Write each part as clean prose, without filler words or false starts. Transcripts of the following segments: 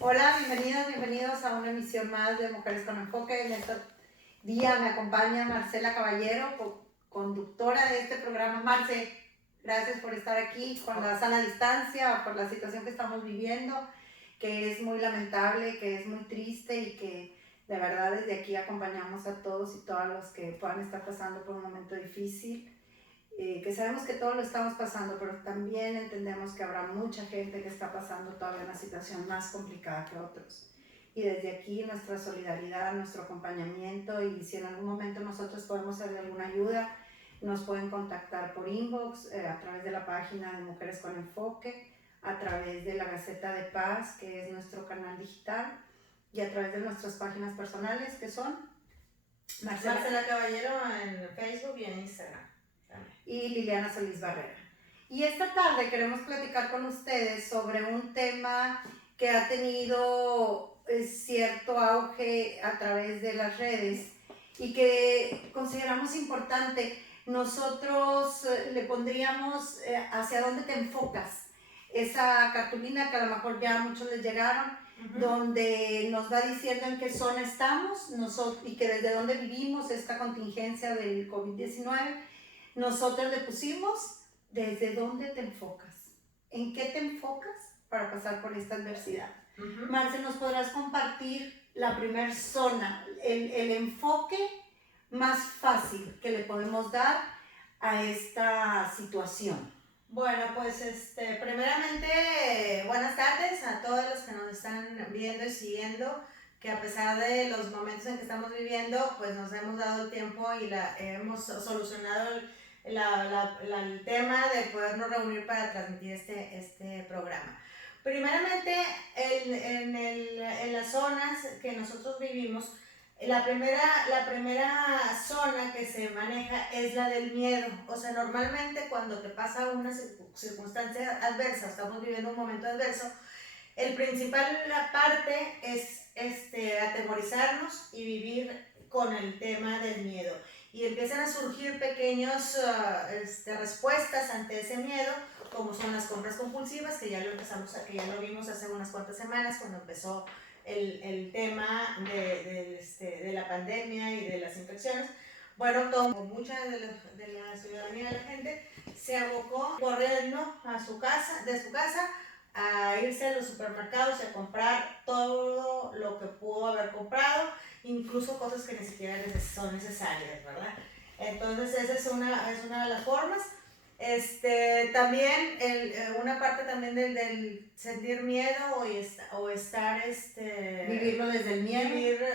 Hola, bienvenidos a una emisión más de Mujeres con Enfoque. En este día me acompaña Marcela Caballero, conductora de este programa. Marce, gracias por estar aquí con la sana distancia, por la situación que estamos viviendo, que es muy lamentable, que es muy triste y que de verdad desde aquí acompañamos a todos y todas los que puedan estar pasando por un momento difícil. Que sabemos que todos lo estamos pasando, pero también entendemos que habrá mucha gente que está pasando todavía una situación más complicada que otros. Y desde aquí nuestra solidaridad, nuestro acompañamiento, y si en algún momento nosotros podemos ser de alguna ayuda, nos pueden contactar por inbox, a través de la página de Mujeres con Enfoque, a través de la Gaceta de Paz, que es nuestro canal digital, y a través de nuestras páginas personales, que son Marcela Caballero en Facebook y en Instagram. Y Liliana Solís Barrera. Y esta tarde queremos platicar con ustedes sobre un tema que ha tenido cierto auge a través de las redes y que consideramos importante. Nosotros le pondríamos hacia dónde te enfocas, esa cartulina que a lo mejor ya a muchos les llegaron, donde nos va diciendo en qué zona estamos y que desde dónde vivimos esta contingencia del COVID-19. Nosotros le pusimos desde dónde te enfocas, en qué te enfocas para pasar por esta adversidad. Marce, ¿nos podrás compartir la primer zona, el enfoque más fácil que le podemos dar a esta situación? Bueno, pues primeramente buenas tardes a todos los que nos están viendo y siguiendo, que a pesar de los momentos en que estamos viviendo, pues nos hemos dado el tiempo y hemos solucionado el tema de podernos reunir para transmitir este programa. Primeramente, en las zonas que nosotros vivimos, la primera zona que se maneja es la del miedo. O sea, normalmente cuando te pasa una circunstancia adversa, estamos viviendo un momento adverso, el principal parte es atemorizarnos y vivir con el tema del miedo. Y empiezan a surgir pequeñas respuestas ante ese miedo, como son las compras compulsivas, que ya lo vimos hace unas cuantas semanas cuando empezó el tema de la pandemia y de las infecciones. Bueno, mucha de la ciudadanía, de la gente, se abocó corriendo de su casa a irse a los supermercados y a comprar todo lo que pudo haber comprado, incluso cosas que ni siquiera son necesarias, ¿verdad? Entonces esa es una de las formas. También una parte también del sentir miedo o estar vivirlo desde el miedo,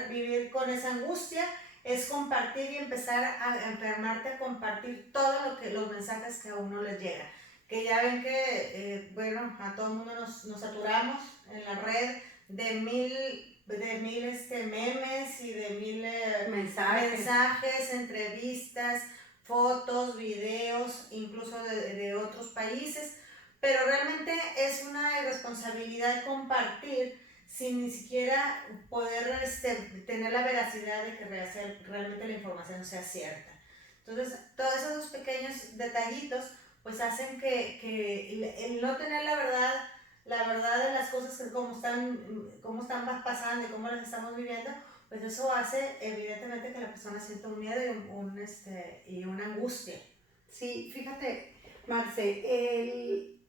vivir con esa angustia, es compartir y empezar a enfermarte a compartir todos los mensajes que a uno les llega, que ya ven que bueno, a todo el mundo nos saturamos en la red de mil memes y de mil mensajes, entrevistas, fotos, videos, incluso de otros países, pero realmente es una irresponsabilidad compartir sin ni siquiera poder tener la veracidad de que realmente la información sea cierta. Entonces, todos esos pequeños detallitos pues hacen que el no tener la verdad de las cosas que cómo están pasando y cómo las estamos viviendo, pues eso hace evidentemente que la persona sienta un miedo y una angustia. Sí, fíjate, Marce, el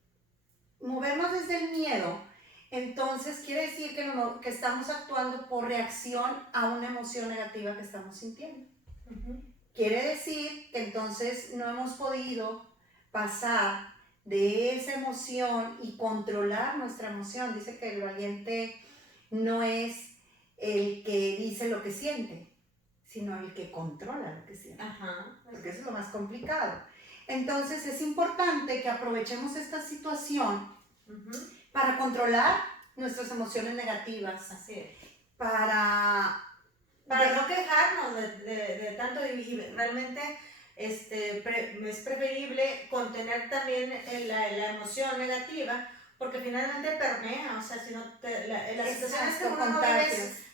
movernos desde el miedo, entonces quiere decir que estamos actuando por reacción a una emoción negativa que estamos sintiendo. Quiere decir que entonces no hemos podido pasar de esa emoción y controlar nuestra emoción. Dice que el valiente no es el que dice lo que siente, sino el que controla lo que siente. Porque eso es lo más complicado. Entonces es importante que aprovechemos esta situación para controlar nuestras emociones negativas. Así es. Para no quejarnos de tanto, y realmente es preferible contener también la emoción negativa, porque finalmente permea. O sea, si no las situaciones que uno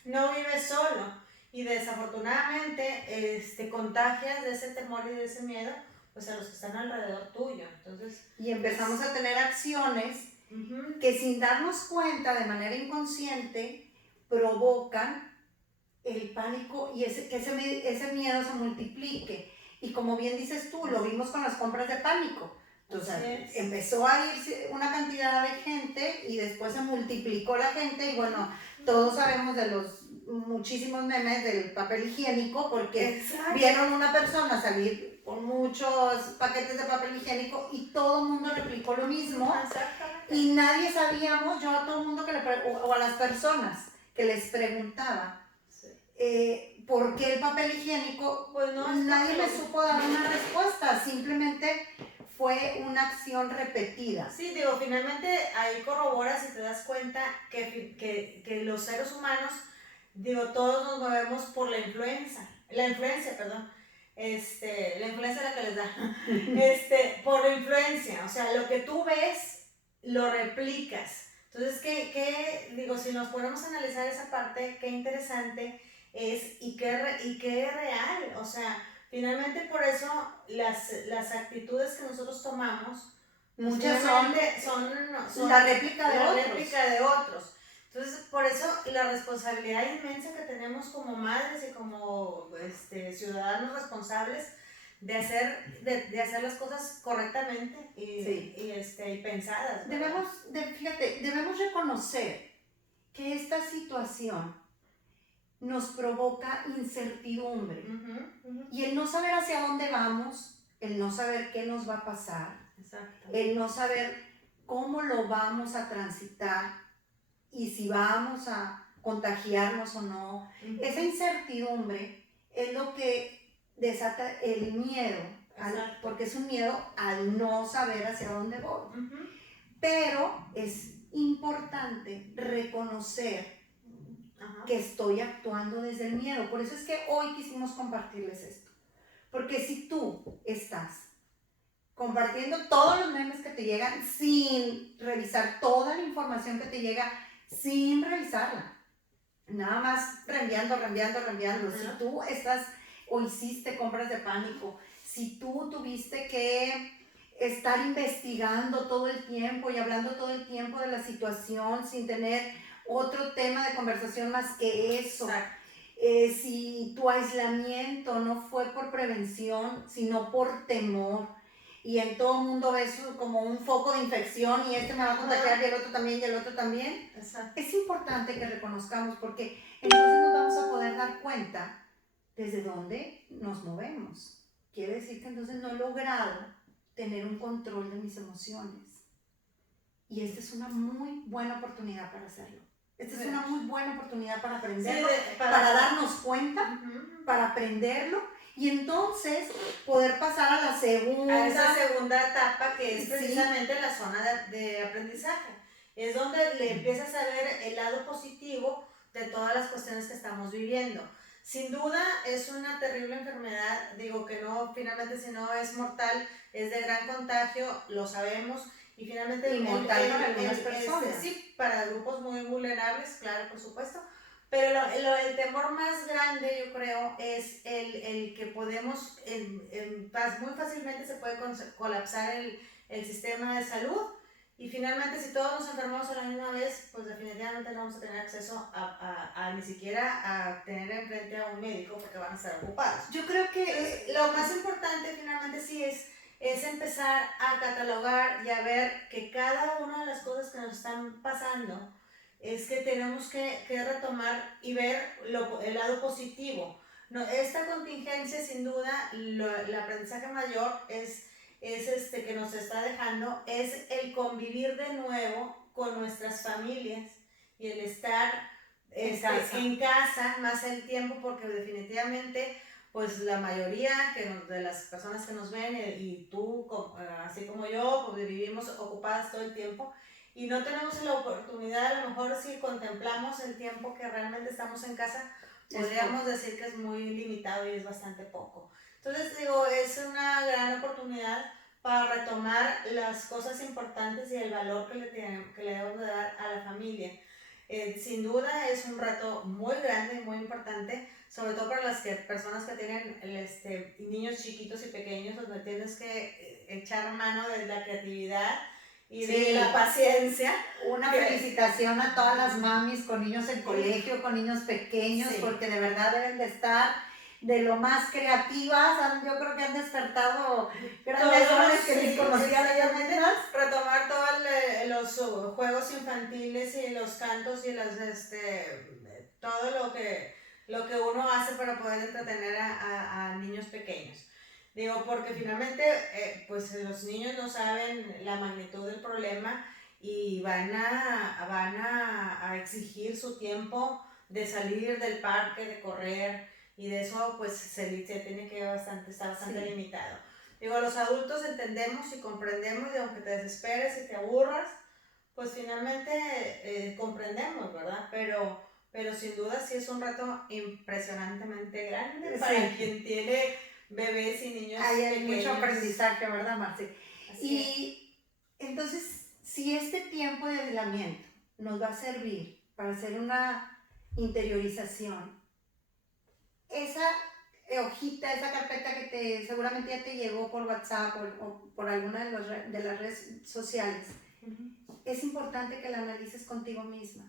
no vive solo, y desafortunadamente contagias de ese temor y de ese miedo pues a los que están alrededor tuyo. Entonces, y empezamos a tener acciones que sin darnos cuenta de manera inconsciente provocan el pánico y que ese miedo se multiplique. Y como bien dices tú, lo vimos con las compras de pánico. Entonces empezó a irse una cantidad de gente y después se multiplicó la gente y bueno, todos sabemos de los muchísimos memes del papel higiénico porque vieron una persona salir con muchos paquetes de papel higiénico y todo el mundo replicó lo mismo y nadie sabíamos, yo a todo el mundo o a las personas que les preguntaba por qué el papel higiénico, pues no, nadie me supo dar una respuesta, simplemente fue una acción repetida. Sí, digo, finalmente ahí corroboras y te das cuenta que los seres humanos, digo, todos nos movemos por la influencia, perdón. La influencia es la que les da. Por la influencia, o sea, lo que tú ves, lo replicas. Entonces, digo, si nos ponemos a analizar esa parte, qué interesante es y qué es real, o sea, finalmente por eso las actitudes que nosotros tomamos, muchas son la réplica de otros. Entonces, por eso la responsabilidad inmensa que tenemos como madres y como ciudadanos responsables de hacer las cosas correctamente y pensadas. Debemos reconocer que esta situación nos provoca incertidumbre. Y el no saber hacia dónde vamos, el no saber qué nos va a pasar, el no saber cómo lo vamos a transitar y si vamos a contagiarnos o no. Esa incertidumbre es lo que desata el miedo, porque es un miedo al no saber hacia dónde voy. Pero es importante reconocer que estoy actuando desde el miedo. Por eso es que hoy quisimos compartirles esto. Porque si tú estás compartiendo todos los memes que te llegan sin revisar toda la información que te llega, sin revisarla, nada más reenviando. Si tú estás o hiciste compras de pánico, si tú tuviste que estar investigando todo el tiempo y hablando todo el tiempo de la situación sin tener otro tema de conversación más que eso, si tu aislamiento no fue por prevención, sino por temor, y en todo el mundo ves como un foco de infección y me va a contagiar y el otro también y el otro también. Es importante que reconozcamos porque entonces nos vamos a poder dar cuenta desde dónde nos movemos. Quiere decir que entonces no he logrado tener un control de mis emociones. Y esta es una muy buena oportunidad para hacerlo. Esta es una muy buena oportunidad para aprenderlo, para darnos cuenta, para aprenderlo y entonces poder pasar a esa segunda etapa que es precisamente la zona de aprendizaje. Es donde le empiezas a ver el lado positivo de todas las cuestiones que estamos viviendo. Sin duda es una terrible enfermedad, digo que no, finalmente si no es mortal, es de gran contagio, lo sabemos. Y finalmente mortal para algunas personas. Sí, para grupos muy vulnerables, claro, por supuesto. Pero el temor más grande, yo creo, es el que podemos, muy fácilmente se puede colapsar el sistema de salud. Y finalmente, si todos nos enfermamos a la misma vez, pues definitivamente no vamos a tener acceso a ni siquiera a tener enfrente a un médico porque van a estar ocupados. Yo creo que entonces, lo más importante finalmente sí es empezar a catalogar y a ver que cada una de las cosas que nos están pasando es que tenemos que retomar y ver el lado positivo. No, esta contingencia, sin duda, el aprendizaje mayor es que nos está dejando, es el convivir de nuevo con nuestras familias y el estar en casa más el tiempo, porque definitivamente pues la mayoría de las personas que nos ven y tú, así como yo, pues vivimos ocupadas todo el tiempo y no tenemos la oportunidad, a lo mejor si contemplamos el tiempo que realmente estamos en casa, podríamos decir que es muy limitado y es bastante poco. Entonces digo, es una gran oportunidad para retomar las cosas importantes y el valor que le debemos de dar a la familia. Sin duda es un reto muy grande y muy importante, sobre todo para las personas que tienen niños chiquitos y pequeños, donde tienes que echar mano de la creatividad y Sí. de la paciencia. Una felicitación a todas las mamis con niños en colegio, con niños pequeños, Sí. porque de verdad deben de estar de lo más creativas. Yo creo que han despertado grandes dones que ni conocían ellas mismas. Retomar todos los juegos infantiles y los cantos y todo lo que uno hace para poder entretener a niños pequeños. Digo, porque finalmente pues los niños no saben la magnitud del problema y van a exigir su tiempo de salir del parque, de correr, y de eso pues se tiene que está bastante Sí. limitado. Digo, los adultos entendemos y comprendemos, y aunque te desesperes y te aburras, pues finalmente comprendemos, ¿verdad? Pero sin duda sí es un reto impresionantemente grande para quien tiene bebés y niños hay pequeños. mucho aprendizaje, ¿verdad, Marce? Así Entonces, si este tiempo de aislamiento nos va a servir para hacer una interiorización, esa hojita, esa carpeta que seguramente ya te llegó por WhatsApp o por alguna de las redes sociales, es importante que la analices contigo misma.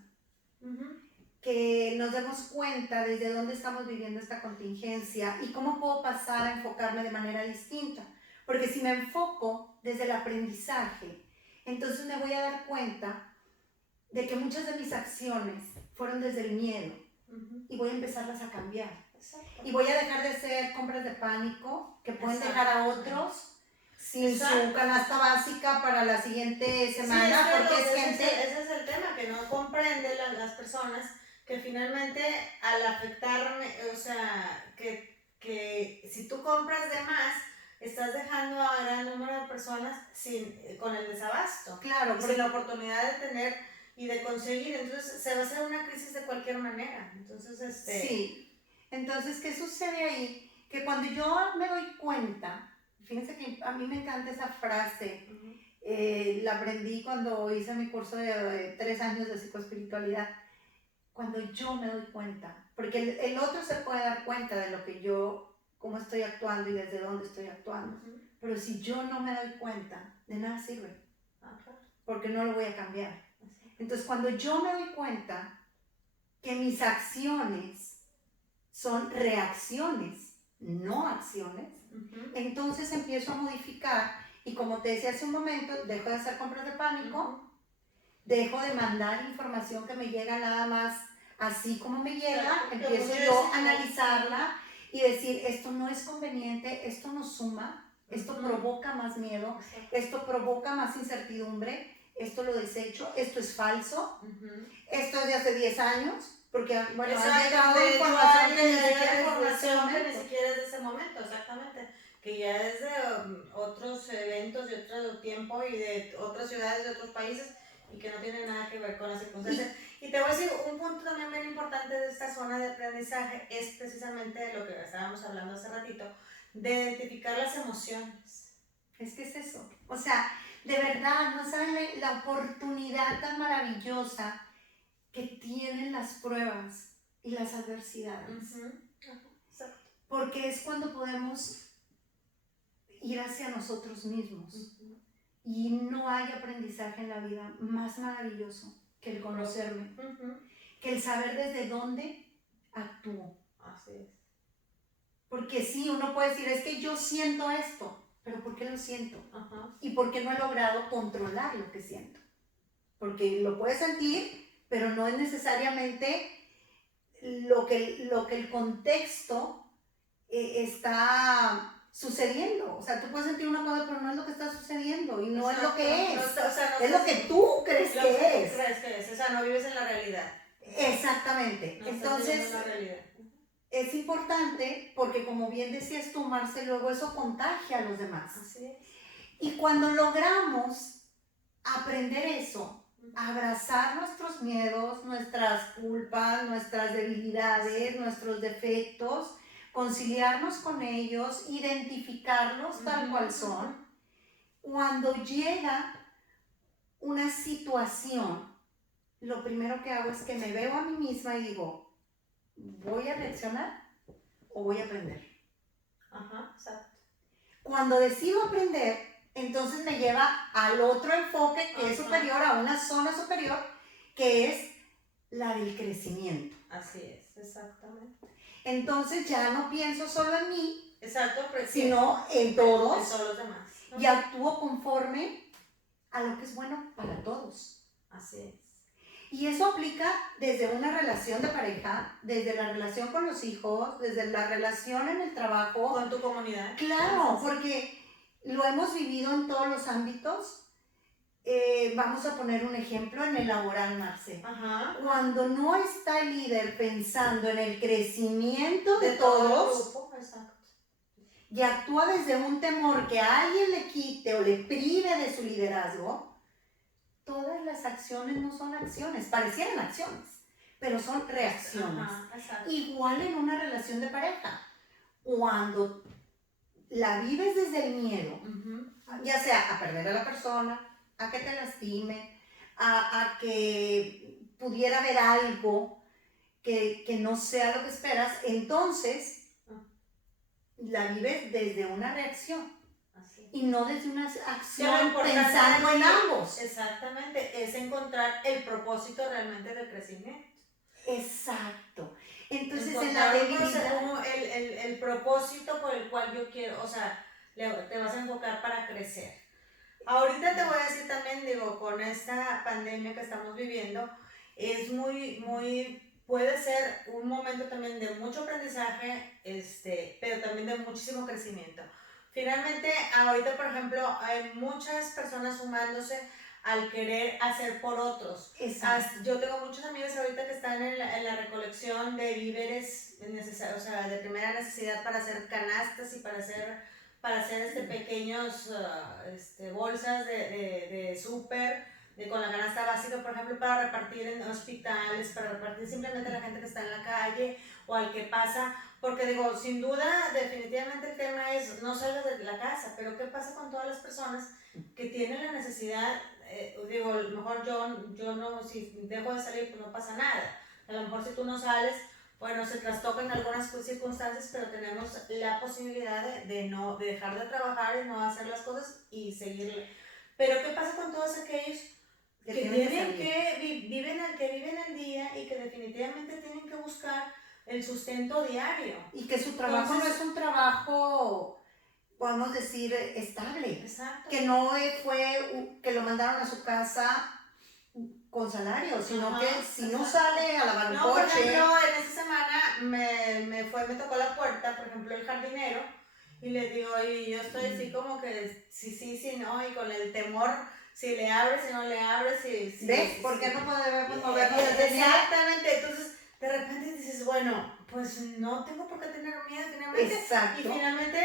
Que nos demos cuenta desde dónde estamos viviendo esta contingencia y cómo puedo pasar a enfocarme de manera distinta. Porque si me enfoco desde el aprendizaje, entonces me voy a dar cuenta de que muchas de mis acciones fueron desde el miedo y voy a empezarlas a cambiar. Exacto. Y voy a dejar de hacer compras de pánico que pueden dejar a otros sin su canasta básica para la siguiente semana, porque es gente... Ese es el tema, que no comprende las personas que finalmente al afectarme, o sea, que si tú compras de más, estás dejando a gran número de personas con el desabasto. Claro, sin la oportunidad de tener y de conseguir. Entonces se va a hacer una crisis de cualquier manera. Entonces, Sí. Entonces, ¿qué sucede ahí? Que cuando yo me doy cuenta, fíjense que a mí me encanta esa frase, la aprendí cuando hice mi curso de 3 años de psicoespiritualidad. Cuando yo me doy cuenta, porque el otro se puede dar cuenta de lo que yo, cómo estoy actuando y desde dónde estoy actuando, pero si yo no me doy cuenta, de nada sirve, porque no lo voy a cambiar. Entonces, cuando yo me doy cuenta que mis acciones son reacciones, no acciones, entonces empiezo a modificar, y como te decía hace un momento, dejo de hacer compras de pánico, dejo de mandar información que me llega nada más así como me llega, empiezo yo a analizarla y decir, esto no es conveniente, esto no suma, esto provoca más miedo, esto provoca más incertidumbre, esto lo desecho, esto es falso, esto es de hace 10 años, porque bueno, ha llegado información que ni siquiera es de ese momento, exactamente, que ya es de otros eventos de otro tiempo y de otras ciudades, de otros países, y que no tiene nada que ver con las circunstancias. Y te voy a decir, un punto también bien importante de esta zona de aprendizaje es precisamente lo que estábamos hablando hace ratito, de identificar las emociones. Es que es eso, o sea, de verdad, no saben la oportunidad tan maravillosa que tienen las pruebas y las adversidades. Porque es cuando podemos ir hacia nosotros mismos. Y no hay aprendizaje en la vida más maravilloso que el conocerme, que el saber desde dónde actúo. Así es. Porque sí, uno puede decir, es que yo siento esto, pero ¿por qué lo siento? Y por qué no he logrado controlar lo que siento. Porque lo puedes sentir, pero no es necesariamente lo que el contexto está sucediendo. O sea, tú puedes sentir una cosa, pero no es lo que está sucediendo y no es lo que es. Es lo que tú crees que es. O sea, no vives en la realidad. Exactamente. Entonces, es importante porque, como bien decías tú, Marce, luego eso contagia a los demás. Así es. Y cuando logramos aprender eso, abrazar nuestros miedos, nuestras culpas, nuestras debilidades, nuestros defectos, conciliarnos con ellos, identificarlos tal cual son. Cuando llega una situación, lo primero que hago es que me veo a mí misma y digo, ¿voy a reaccionar o voy a aprender? Exacto. Cuando decido aprender, entonces me lleva al otro enfoque que es superior, a una zona superior, que es la del crecimiento. Así es, exactamente. Entonces ya no pienso solo en mí, Exacto, sino en todos, en todos los demás, ¿no? Y actúo conforme a lo que es bueno para todos. Así es. Y eso aplica desde una relación de pareja, desde la relación con los hijos, desde la relación en el trabajo. Con tu comunidad. Claro, porque lo hemos vivido en todos los ámbitos. Vamos a poner un ejemplo en el laboral, Marce. Ajá. Cuando no está el líder pensando en el crecimiento de todo todos, el grupo, exacto, y actúa desde un temor que a alguien le quite o le prive de su liderazgo, todas las acciones no son acciones, parecieran acciones, pero son reacciones. Ajá, igual en una relación de pareja. Cuando la vives desde el miedo, ya sea a perder a la persona, a que te lastime, a que pudiera haber algo que no sea lo que esperas, entonces la vives desde una reacción. Y no desde una acción pensando en ambos. Exactamente, es encontrar el propósito realmente del crecimiento. Exacto. Entonces encontrar en la debilidad, el propósito por el cual yo quiero, o sea, te vas a enfocar para crecer. Ahorita te voy a decir también, digo, con esta pandemia que estamos viviendo, es puede ser un momento también de mucho aprendizaje, pero también de muchísimo crecimiento. Finalmente, ahorita, por ejemplo, hay muchas personas sumándose al querer hacer por otros. Yo tengo muchos amigos ahorita que están en la recolección de víveres o sea, de primera necesidad para hacer canastas y para hacer pequeños bolsas de súper, con la canasta básica, por ejemplo, para repartir en hospitales, para repartir simplemente a la gente que está en la calle o al que pasa. Porque digo, sin duda, definitivamente el tema es no salgas de la casa, pero ¿qué pasa con todas las personas que tienen la necesidad? Digo, a lo mejor yo no, si dejo de salir, pues no pasa nada. A lo mejor si tú no sales, bueno, se trastocan algunas circunstancias, pero tenemos la posibilidad de dejar de trabajar y no hacer las cosas y seguirle. Pero ¿qué pasa con todos aquellos que viven el día y que definitivamente tienen que buscar el sustento diario? Y que su trabajo no es un trabajo, podemos decir, estable. Exacto. Que no fue que lo mandaron a su casa con salario, sino que si no sale a lavar un coche. Por ejemplo, en esta semana me tocó la puerta, por ejemplo, el jardinero, y le digo, y yo estoy así como que sí, no, y con el temor, si le abres, si no le abres, si ¿ves? ¿Por qué no podemos movernos desde el miedo? Exactamente, entonces de repente dices, bueno, pues no tengo por qué tener miedo finalmente. Exacto. Y finalmente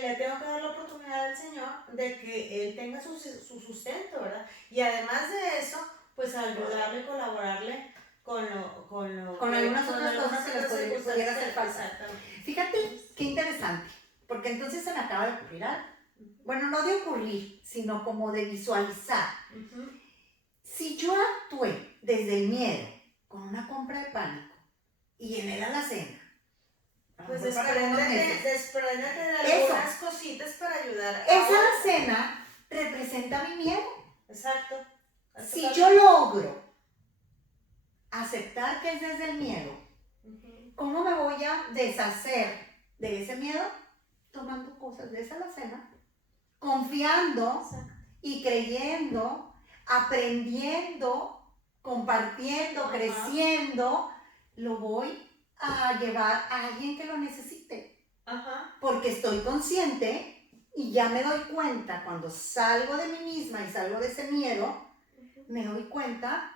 le tengo que dar la oportunidad al Señor de que Él tenga su sustento, ¿verdad? Y además de eso, pues ayudarle, colaborarle con algunas otras cosas que les pudiera hacer falta. Fíjate qué interesante, porque entonces se me acaba de ocurrir algo. Bueno, no de ocurrir, sino como de visualizar. Si yo actué desde el miedo con una compra de pánico y en el alacena, pues despréndete de algunas cositas para ayudar. Esa alacena representa mi miedo. Exacto. Si yo logro aceptar que es desde el miedo, ¿cómo me voy a deshacer de ese miedo? Tomando cosas de esa alacena, confiando y creyendo, aprendiendo, compartiendo, creciendo, lo voy a llevar a alguien que lo necesite. Porque estoy consciente y ya me doy cuenta cuando salgo de mí misma y salgo de ese miedo, me doy cuenta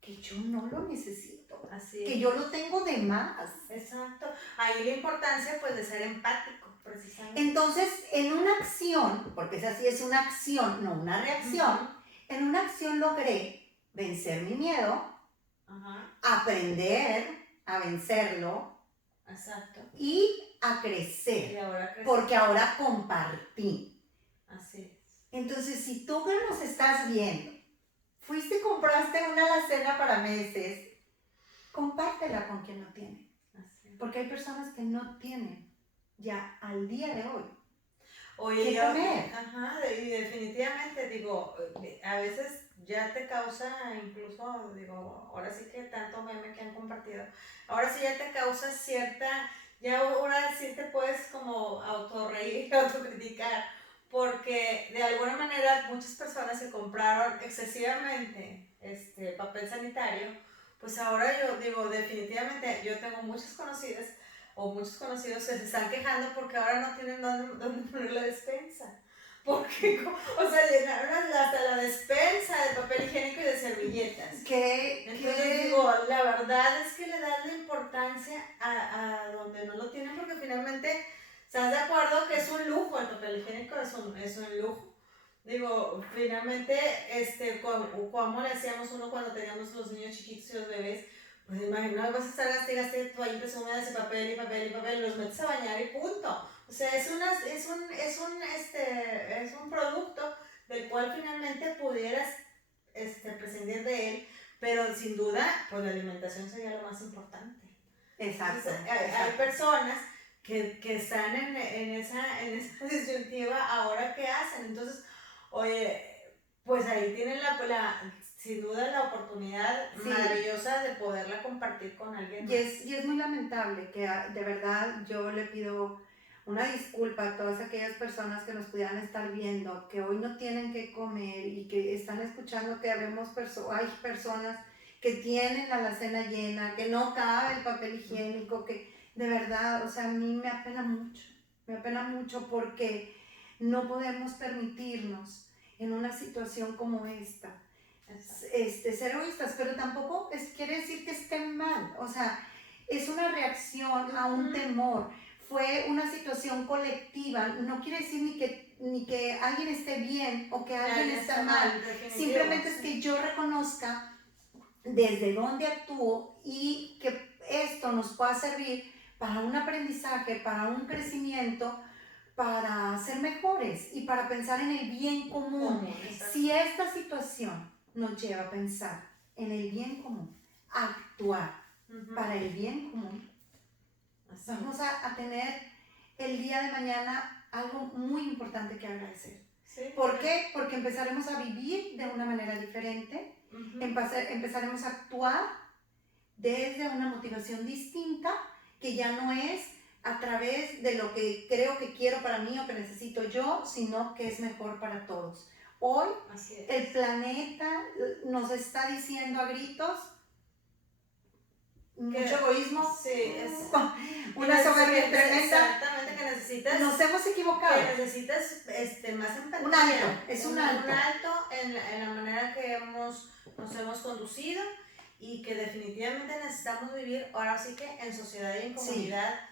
que yo no lo necesito, que yo lo tengo de más. Exacto. Ahí la importancia pues de ser empático, precisamente. Entonces, en una acción, porque esa sí es una acción, no una reacción, en una acción logré vencer mi miedo, aprender a vencerlo. Exacto. Y a crecer. Y ahora porque ahora compartí. Así es. Entonces, si tú que nos estás viendo, fuiste y compraste una alacena para meses, compártela con quien no tiene. Porque hay personas que no tienen ya al día de hoy. Oye, ¿qué yo, comer? y definitivamente digo, a veces ya te causa incluso, digo, ahora sí que tanto meme que han compartido, ahora sí ya te causa cierta, ya ahora sí te puedes como autorreír, autocriticar, porque de alguna manera muchas personas se compraron excesivamente papel sanitario, pues ahora yo digo, definitivamente yo tengo muchas conocidas o muchos conocidos que se están quejando porque ahora no tienen dónde poner la despensa. Porque, o sea, llenaron hasta la despensa de papel higiénico y de servilletas. Entonces digo, la verdad es que le dan la importancia a donde no lo tienen porque finalmente, ¿estás de acuerdo que es un lujo? El papel higiénico es un lujo. Digo, finalmente, ¿cómo le hacíamos uno cuando teníamos los niños chiquitos y los bebés? Pues imagino, vas a estar gaste toallitas húmedas y papel y papel y papel, los metes a bañar y punto. O sea, es un producto del cual finalmente pudieras prescindir de él, pero sin duda, pues la alimentación sería lo más importante. Exacto. Entonces, hay personas que están en esa disyuntiva, ahora qué hacen. Entonces, oye, pues ahí tienen sin duda la oportunidad maravillosa de poderla compartir con alguien más. Y es muy lamentable que de verdad yo le pido una disculpa a todas aquellas personas que nos pudieran estar viendo, que hoy no tienen que comer y que están escuchando que hay personas que tienen la alacena llena, que no cabe el papel higiénico, que de verdad, o sea, a mí me apena mucho porque no podemos permitirnos en una situación como esta ser egoístas, pero tampoco quiere decir que estén mal, o sea, es una reacción a un temor, fue una situación colectiva, no quiere decir ni que alguien esté bien o que alguien esté mal, simplemente es que yo reconozca desde dónde actúo y que esto nos pueda servir para un aprendizaje, para un crecimiento, para ser mejores y para pensar en el bien común. Si esta situación nos lleva a pensar en el bien común, a actuar para el bien común, vamos a tener el día de mañana algo muy importante que agradecer. Sí. ¿Por qué? Porque empezaremos a vivir de una manera diferente, empezaremos a actuar desde una motivación distinta, que ya no es a través de lo que creo que quiero para mí o que necesito yo, sino que es mejor para todos. Hoy el planeta nos está diciendo a gritos mucho egoísmo, una soberbia tremenda. Exactamente, que necesitas. Nos hemos equivocado. Que necesitas más empatía. Un alto, es un alto. Un alto en la manera que nos hemos conducido y que definitivamente necesitamos vivir ahora sí que en sociedad y en comunidad. Sí.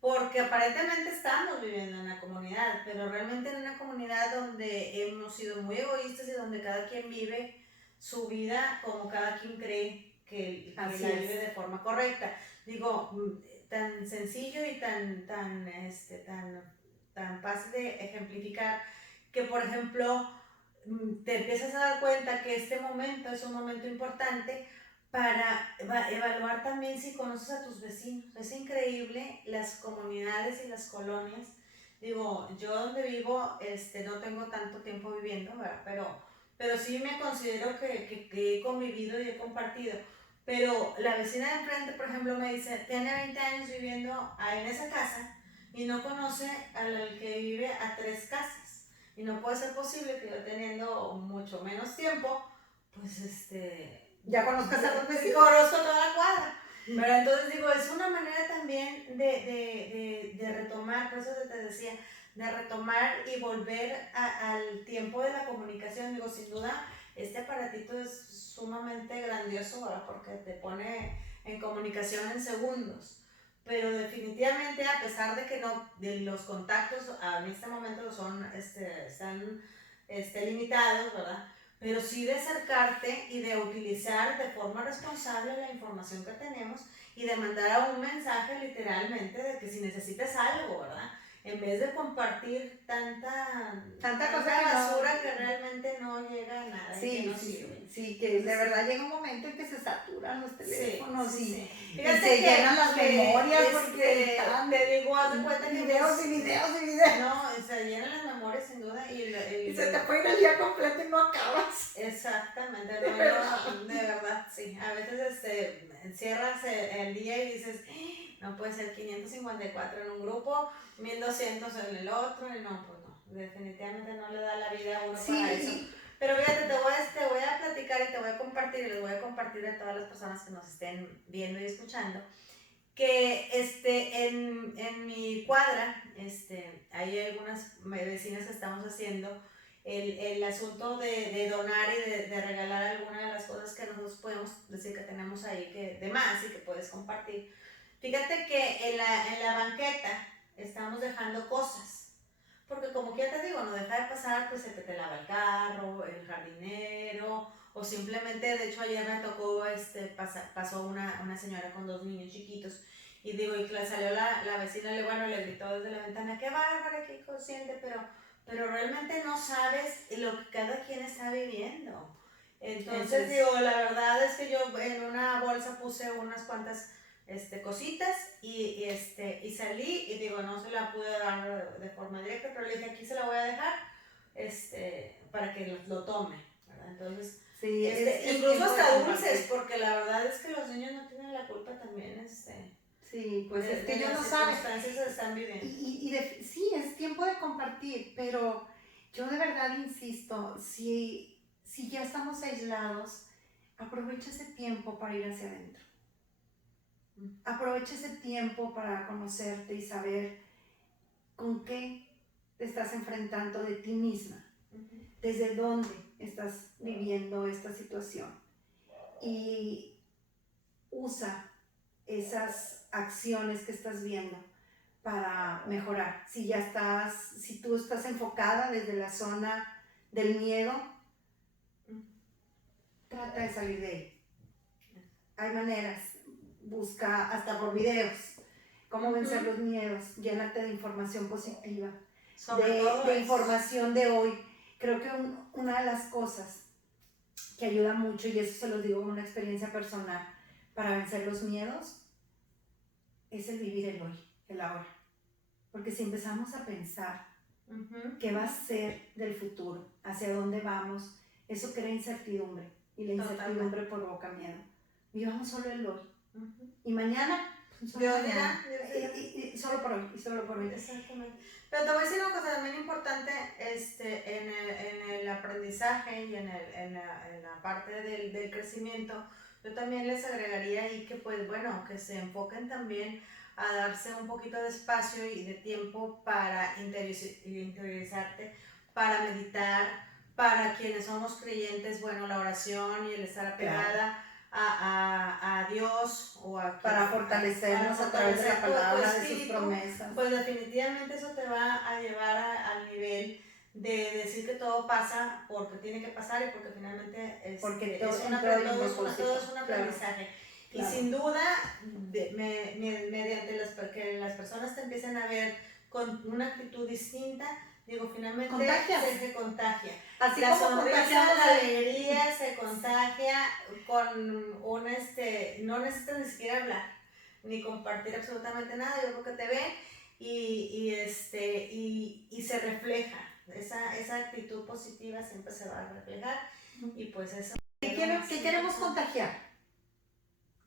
Porque aparentemente estamos viviendo en una comunidad, pero realmente en una comunidad donde hemos sido muy egoístas y donde cada quien vive su vida como cada quien cree que la vive de forma correcta. Digo, tan sencillo y tan fácil de ejemplificar que, por ejemplo, te empiezas a dar cuenta que este momento es un momento importante para evaluar también si conoces a tus vecinos. Es increíble las comunidades y las colonias. Digo, yo donde vivo no tengo tanto tiempo viviendo, ¿verdad? Pero sí me considero que he convivido y he compartido. Pero la vecina de enfrente, por ejemplo, me dice, tiene 20 años viviendo en esa casa y no conoce al que vive a 3 casas. Y no puede ser posible que yo teniendo mucho menos tiempo, pues ya conozcas a los vecinos. Conozco toda la cuadra. Pero entonces digo, es una manera también de retomar, por eso te decía, de retomar y volver al tiempo de la comunicación. Digo, sin duda, este aparatito es sumamente grandioso, ¿verdad? Porque te pone en comunicación en segundos. Pero definitivamente, a pesar de que de los contactos en este momento están limitados, ¿verdad? Pero sí de acercarte y de utilizar de forma responsable la información que tenemos y de mandar un mensaje literalmente de que si necesitas algo, ¿verdad? En vez de compartir tanta cosa basura que realmente no llega a nada. Sí, y que no sirve. Sí, que de verdad llega un momento en que se saturan los teléfonos y Fíjate se que, llenan las memorias porque te digo, haz de cuenta que videos y videos y videos. No, se llenan las memorias sin duda Y se te puede ir el día completo y no acabas. Exactamente, De no, verdad. de verdad, sí. A veces cierras el día y dices, no puede ser 554 en un grupo, 1200 en el otro, y no, pues no, definitivamente no le da la vida a uno para eso. Pero fíjate, te voy a platicar y te voy a compartir, y les voy a compartir a todas las personas que nos estén viendo y escuchando, que en mi cuadra, hay algunas vecinas que estamos haciendo el asunto de donar y de regalar alguna de las cosas que nosotros podemos decir que tenemos ahí que de más y que puedes compartir. Fíjate que en la banqueta estamos dejando cosas. Porque como que ya te digo, no deja de pasar pues el que te lava el carro, el jardinero, o simplemente, de hecho ayer me tocó, pasó una señora con 2 niños chiquitos, y digo, y que salió la vecina, le gritó desde la ventana, qué bárbara, qué inconsciente, pero realmente no sabes lo que cada quien está viviendo. Entonces digo, la verdad es que yo en una bolsa puse unas cuantas cositas y salí y digo, no se la pude dar de forma directa, pero le dije, aquí se la voy a dejar para que lo tome, ¿verdad? Entonces, sí, incluso hasta dulces, porque la verdad es que los niños no tienen la culpa también, sí, pues es que ellos no saben. Las circunstancias están viviendo. Sí, es tiempo de compartir, pero yo de verdad insisto, si ya estamos aislados, aprovecha ese tiempo para ir hacia adentro. Aprovecha ese tiempo para conocerte y saber con qué te estás enfrentando de ti misma, desde dónde estás viviendo esta situación. Y usa esas acciones que estás viendo para mejorar. Si tú estás enfocada desde la zona del miedo, trata de salir de ahí. Hay maneras, busca hasta por videos, cómo vencer los miedos, llénate de información positiva, de información de hoy. Creo que una de las cosas que ayuda mucho, y eso se los digo con una experiencia personal, para vencer los miedos, es el vivir el hoy, el ahora. Porque si empezamos a pensar qué va a ser del futuro, hacia dónde vamos, eso crea incertidumbre, y la incertidumbre provoca miedo. Vivamos solo el hoy. Y mañana, solo por hoy, y solo por hoy. Exactamente. Pero te voy a decir una cosa también importante, en el aprendizaje y en la parte del crecimiento. Yo también les agregaría ahí que, pues bueno, que se enfoquen también a darse un poquito de espacio y de tiempo para interiorizarte, para meditar, para quienes somos creyentes, bueno, la oración y el estar apegada a Dios o para fortalecernos a través de la palabra, de sus promesas. Pues definitivamente eso te va a llevar al nivel de decir que todo pasa porque tiene que pasar y porque finalmente todo es un aprendizaje. Claro. Y sin duda, mediante que las personas te empiecen a ver con una actitud distinta, digo, finalmente se contagia. Así la como sonrisa, la alegría se contagia con no necesitas ni siquiera hablar, ni compartir absolutamente nada. Yo creo que te ven y se refleja. Esa actitud positiva siempre se va a reflejar y pues eso. ¿Qué queremos contagiar?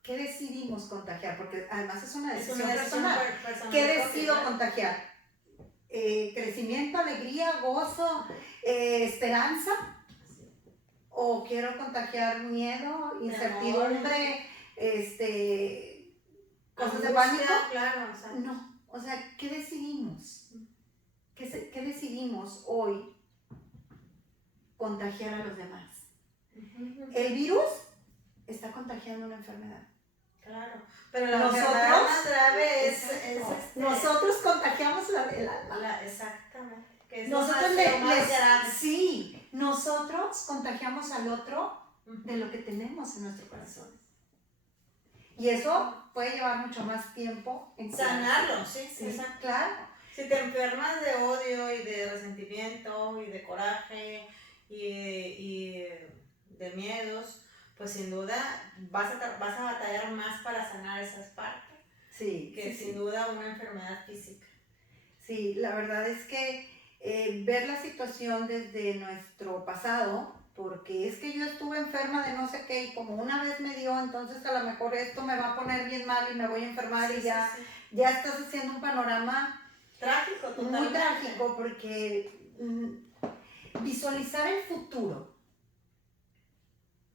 ¿Qué decidimos contagiar? Porque además es una decisión personal. ¿Qué decido contagiar? ¿Crecimiento, alegría, gozo, esperanza? ¿O quiero contagiar miedo, incertidumbre, cosas de pánico? Claro, o sea. No, o sea, ¿qué decidimos? ¿Qué decidimos hoy contagiar a los demás? El virus está contagiando una enfermedad. Claro, pero la enfermedad más grave es nosotros contagiamos el alma. Exactamente. Que es nosotros contagiamos al otro de lo que tenemos en nuestro corazón. Y eso puede llevar mucho más tiempo en sanarlo, sí, claro. Si te enfermas de odio y de resentimiento y de coraje y de miedos, pues sin duda vas a batallar más para sanar esas partes Sí, que sí, sin sí. duda una enfermedad física. Sí, la verdad es que ver la situación desde nuestro pasado, porque es que yo estuve enferma de no sé qué y como una vez me dio, entonces a lo mejor esto me va a poner bien mal y me voy a enfermar Sí, y sí, ya, sí. ya estás haciendo un panorama Trágico, muy totalmente. trágico porque visualizar el futuro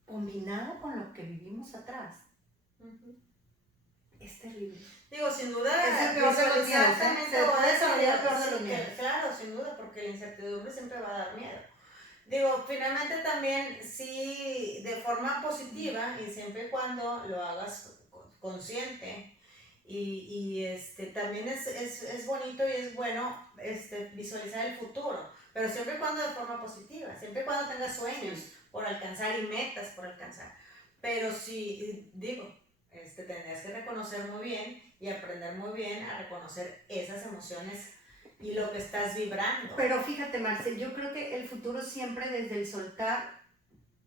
combinado con lo que vivimos atrás Ujú. es terrible. Digo, sin duda, Es el peor de los visualizar miedos, ¿eh? también Se te voy a puede decir, desarrollar el peor de sí, los miedos. claro, sin duda, porque la incertidumbre siempre va a dar miedo. Digo, finalmente también sí, de forma positiva y siempre y cuando lo hagas consciente también es bonito y es bueno visualizar el futuro, pero siempre y cuando de forma positiva, siempre y cuando tengas sueños por alcanzar y metas por alcanzar. Pero sí, digo, tendrías que reconocer muy bien y aprender muy bien a reconocer esas emociones y lo que estás vibrando. Pero fíjate, Marcel, yo creo que el futuro siempre desde el soltar,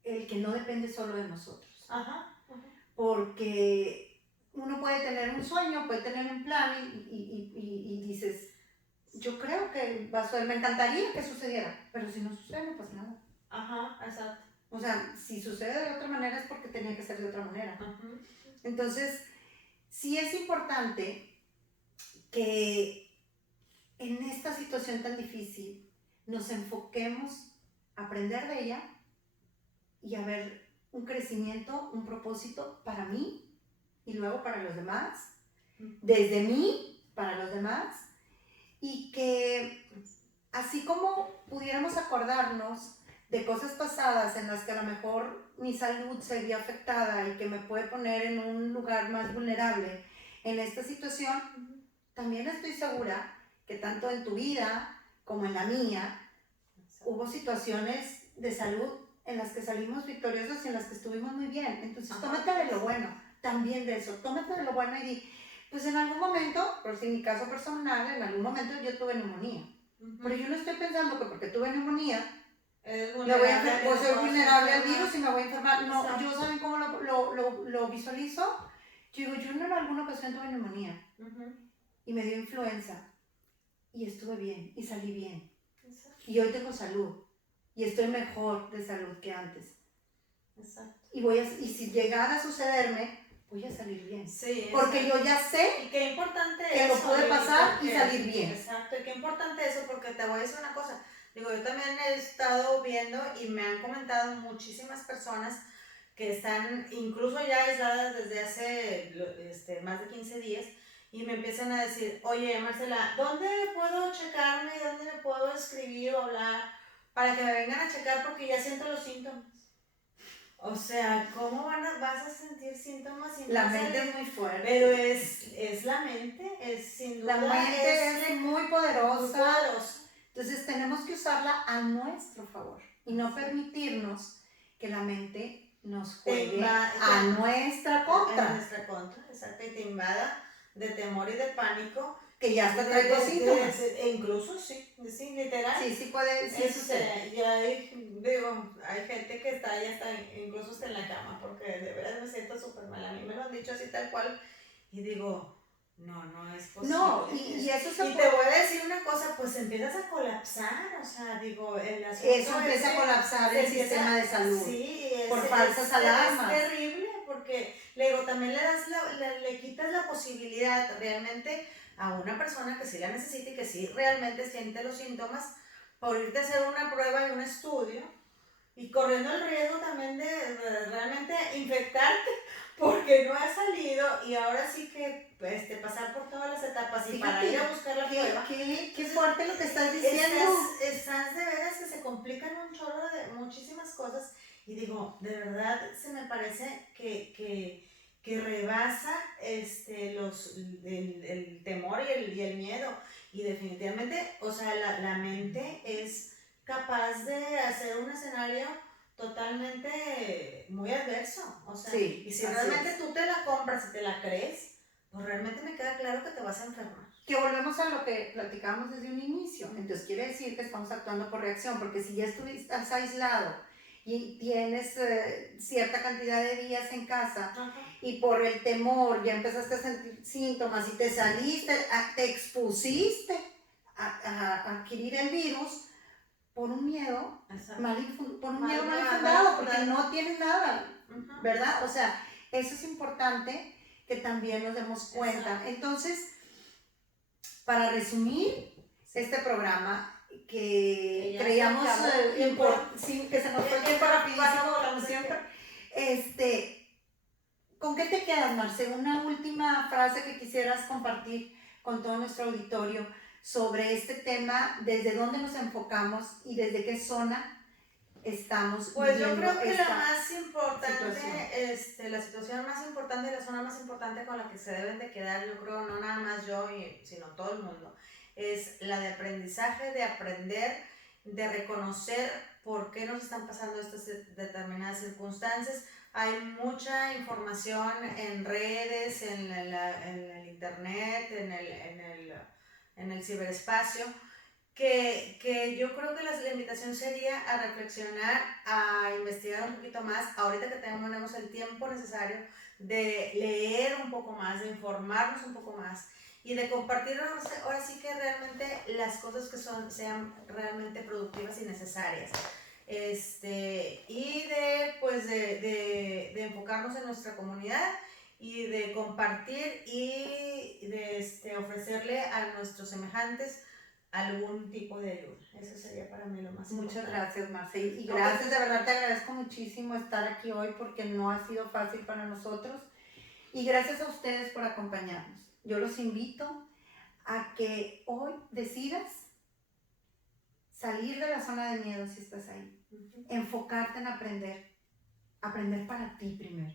el que no depende solo de nosotros. Ajá. Porque uno puede tener un sueño, puede tener un plan y dices, yo creo que va a suceder, me encantaría que sucediera, pero si no sucede no pasa nada. Ajá, exacto. O sea, si sucede de otra manera es porque tenía que ser de otra manera. Ajá. Entonces, sí es importante que en esta situación tan difícil nos enfoquemos a aprender de ella y a ver un crecimiento, un propósito para mí y luego para los demás, desde mí para los demás, y que así como pudiéramos acordarnos de cosas pasadas en las que a lo mejor mi salud se vio afectada y que me puede poner en un lugar más vulnerable en esta situación, también estoy segura que tanto en tu vida como en la mía hubo situaciones de salud en las que salimos victoriosos y en las que estuvimos muy bien. Entonces, tómate de lo bueno, también de eso, tómate de lo bueno y di, pues en algún momento, por si en mi caso personal, en algún momento yo tuve neumonía. Pero yo no estoy pensando que porque tuve neumonía, me voy a enfermar, o soy vulnerable al virus y me voy a enfermar. No, exacto. Yo ¿saben cómo lo visualizo? Yo digo, yo en alguna ocasión tuve neumonía y me dio influenza y estuve bien y salí bien. Exacto. Y hoy tengo salud y estoy mejor de salud que antes. Exacto. Y si llegara a sucederme, voy a salir bien. Sí, porque yo ya sé y qué importante que eso, lo puede pasar y salir bien. Exacto, y qué importante eso, porque te voy a decir una cosa. Digo, yo también he estado viendo y me han comentado muchísimas personas que están incluso ya aisladas desde hace más de 15 días y me empiezan a decir, oye Marcela, ¿dónde puedo checarme? ¿Dónde me puedo escribir o hablar para que me vengan a checar porque ya siento los síntomas? O sea, ¿cómo vas a sentir síntomas? La mente es muy fuerte. Pero es la mente, es sin duda. La mente es muy poderosa. Entonces tenemos que usarla a nuestro favor y no permitirnos que la mente nos juegue a nuestra contra. A nuestra contra, exacto, y te invada de temor y de pánico. Que ya hasta trae síntomas. Incluso sí, literal. Sí puede, sí sucede. Y hay gente que está ya está incluso hasta en la cama porque de verdad me siento súper mal. A mí me lo han dicho así tal cual y digo, no es posible. No, y eso se te voy a decir una cosa, pues empiezas a colapsar, o sea, digo, eso empieza a colapsar el sistema de salud. Sí, por falsas alarmas. Es terrible porque luego también le quitas la posibilidad realmente a una persona que sí la necesita y que sí realmente siente los síntomas por irte a hacer una prueba y un estudio y corriendo el riesgo también de realmente infectarte porque no ha salido y ahora sí que pasar por todas las etapas y para ir a buscar la prueba. Qué fuerte lo que estás diciendo. Estás de veras que se complican un chorro de muchísimas cosas y digo, de verdad se me parece que rebasa el temor y el miedo y definitivamente, o sea, la mente es capaz de hacer un escenario totalmente muy adverso, o sea, sí, y si realmente tú te la compras y te la crees, pues realmente me queda claro que te vas a enfermar. Que volvemos a lo que platicábamos desde un inicio, entonces quiere decir que estamos actuando por reacción, porque si ya estás aislado y tienes cierta cantidad de días en casa Ajá. y por el temor ya empezaste a sentir síntomas y te saliste, te expusiste a adquirir el virus por un miedo Exacto. por un Mal- miedo mal mal infundado, porque infundado. no tienes nada, Ujú. ¿verdad? O sea, eso es importante que también nos demos cuenta. Exacto. Entonces, para resumir este programa que ya creíamos se acabó el tiempo. sí, que se nos fue el Ya tiempo pasa rapidísimo, como volando. siempre. ¿Con qué te quedas, Marce? Una última frase que quisieras compartir con todo nuestro auditorio sobre este tema, desde dónde nos enfocamos y desde qué zona estamos Pues yo viviendo creo que esta la más importante, situación. la situación más importante y la zona más importante con la que se deben de quedar, yo creo, no nada más yo, sino todo el mundo, es la de aprendizaje, de aprender, de reconocer por qué nos están pasando estas determinadas circunstancias. Hay mucha información en redes, en el internet, en el ciberespacio, que yo creo que la invitación sería a reflexionar, a investigar un poquito más, ahorita que tenemos el tiempo necesario de leer un poco más, de informarnos un poco más y de compartir ahora sí que realmente las cosas que sean realmente productivas y necesarias. Y pues de enfocarnos en nuestra comunidad y de compartir y de ofrecerle a nuestros semejantes algún tipo de ayuda. Eso sería para mí lo más importante. Muchas gracias, Marce. Y gracias, de verdad te agradezco muchísimo estar aquí hoy porque no ha sido fácil para nosotros. Y gracias a ustedes por acompañarnos. Yo los invito a que hoy decidas salir de la zona de miedo si estás ahí. Enfocarte en aprender para ti primero.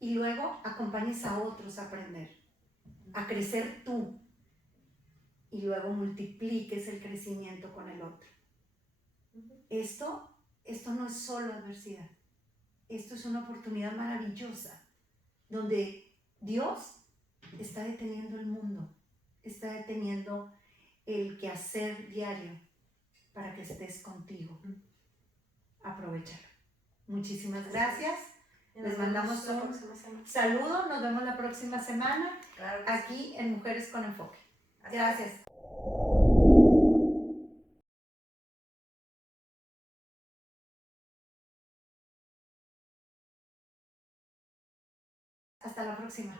Y luego acompañes a otros a aprender, a crecer tú. Y luego multipliques el crecimiento con el otro. Esto no es solo adversidad. Esto es una oportunidad maravillosa donde Dios está deteniendo el mundo, está deteniendo el quehacer diario para que estés contigo. Aprovechalo. Muchísimas gracias. Les mandamos un saludo. Nos vemos la próxima semana aquí en Mujeres con Enfoque. Gracias. Hasta la próxima.